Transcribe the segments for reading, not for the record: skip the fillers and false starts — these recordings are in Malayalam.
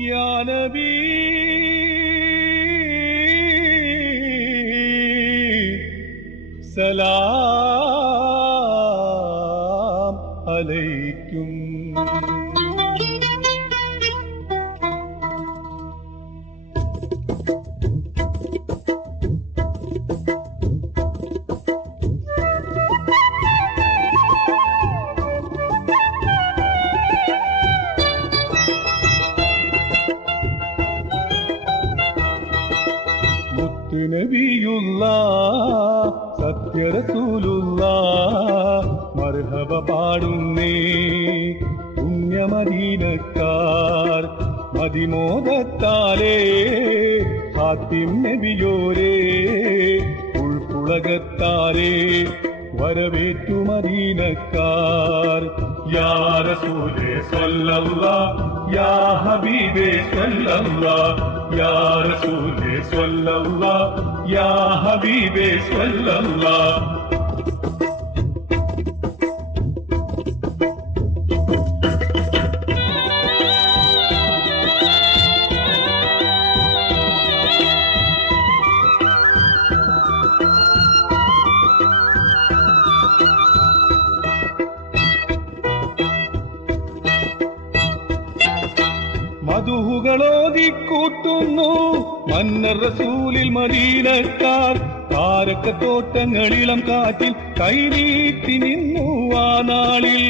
या नबी सलाम अलैकुम। നബിയുള്ളാഹ് സത്യ റസൂലുള്ളാഹ് മർഹബ പാടുന്നേ പുണ്യമദീനക്കാർ മദിമോദത്താലേ ഹാത്തിം നബിയോരേ ഉൾപ്പുളകത്താലേ വരവേറ്റു മദീനക്കാർ യാ റസൂലേ സ്വല്ലല്ലാഹ് യാ ഹബീബേ സ്വല്ലല്ലാഹ് യാ റസൂലേ സ്വല്ലല്ലാഹ് യാ ഹബീബേ സ്വല്ലല്ലാഹ്। മധുഹുകളോതിക്കൂട്ടുന്നു മന്നർ റസൂലിൽ മദീനക്കാർ താരക്കത്തോട്ടങ്ങളിളം കാറ്റിൽ കൈനീട്ടി നിന്നു ആ നാളിൽ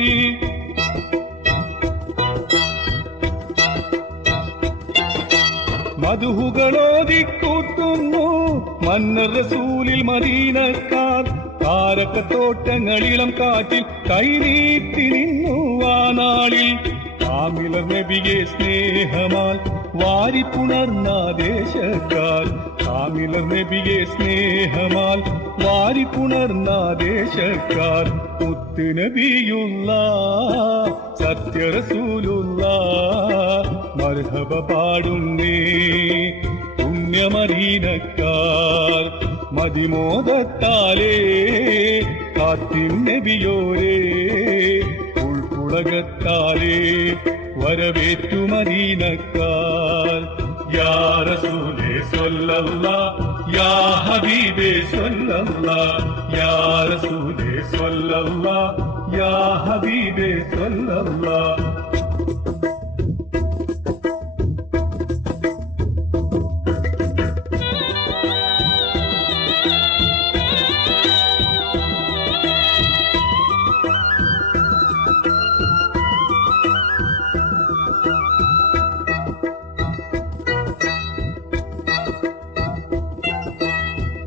മധുഹുകളോതിക്കൂട്ടുന്നു മന്നർ റസൂലിൽ മദീനക്കാർ താരക്കത്തോട്ടങ്ങളിളം കാറ്റിൽ കൈനീട്ടി നിന്നു ആ നാളിൽ കാമിലർ നബിയെ സ്നേഹമാൽ വാരിപ്പുണർന്ന ദേശക്കാർ കാമിലർ നബിയെ സ്നേഹമാൽ വാരിപ്പുണർന്ന ദേശക്കാർ മുത്ത് നബിയുള്ളാഹ് സത്യ റസൂലുള്ളാഹ് മർഹബ പാടുന്നേ പുണ്യമദീനക്കാർ മദിമോദത്താലേ ഹാത്തിം നബിയോരേ ഉൾപ്പുളകത്താലേ വരവേറ്റു മദീനക്കാർ യാ റസൂലേ സ്വല്ലല്ലാഹ് യാ ഹബീബേ സ്വല്ലല്ലാഹ് യാ റസൂലേ സ്വല്ലല്ലാഹ് യാ ഹബീബേ സ്വല്ലല്ലാഹ്।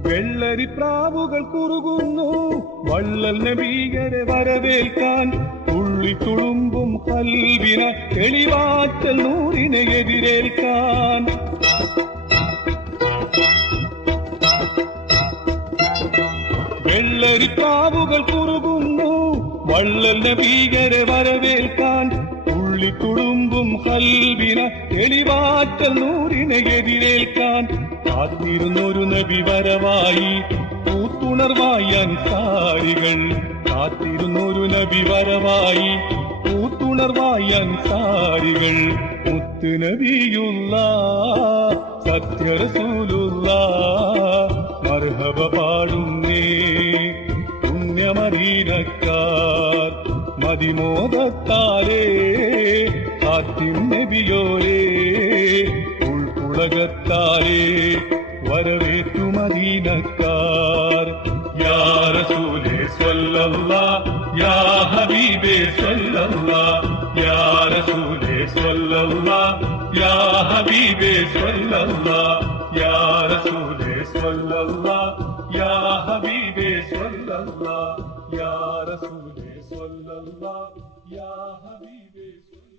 വെള്ളരിപ്രാവുകൾ കുറുകുന്നു വള്ളൽ നബിയരെ വരവേൽക്കാൻ തുള്ളിത്തുളുമ്പും കൽവിനെ തെളിവാറ്റൽ നൂറിനെ എതിരേൽക്കാൻ വെള്ളരിപ്രാവുകൾ കുറുകുന്നു വള്ളൽ നബിയരെ വരവേൽക്കാൻ തുള്ളിത്തുളുമ്പും കൽവിനെ തെളിവാറ്റൽ നൂറിനെ എതിരേൽക്കാൻ കാത്തിരുന്നൊരു നബി വരവായി പൂത്തുണർവായി അൻസാരികൾ കാത്തിരുന്നൊരു നബി വരവായി പൂത്തുണർവായി അൻസാരികൾ മുത്ത് നബിയുള്ളാഹ് സത്യ റസൂലുള്ളാഹ് മർഹബ പാടുന്നേ പുണ്യമദീനക്കാർ മദിമോദത്താലേ ഹാത്തിം നബിയോരേ ഉൾപ്പുളകത്താലേ വരവേറ്റു മദീനക്കാർ യാ റസൂലേ സ്വല്ലല്ലാഹ് യാ ഹബീബേ സ്വല്ലല്ലാഹ് യാ റസൂലേ സ്വല്ലല്ലാഹ് യാ ഹബീബേ സ്വല്ലല്ലാഹ് യാ റസൂലേ സ്വല്ലല്ലാഹ് യാ ഹബീബേ സ്വല്ലല്ലാഹ് യാ റസൂലേ സ്വല്ലല്ലാഹ് യാ ഹബീബേ സ്വല്ലല്ലാഹ്।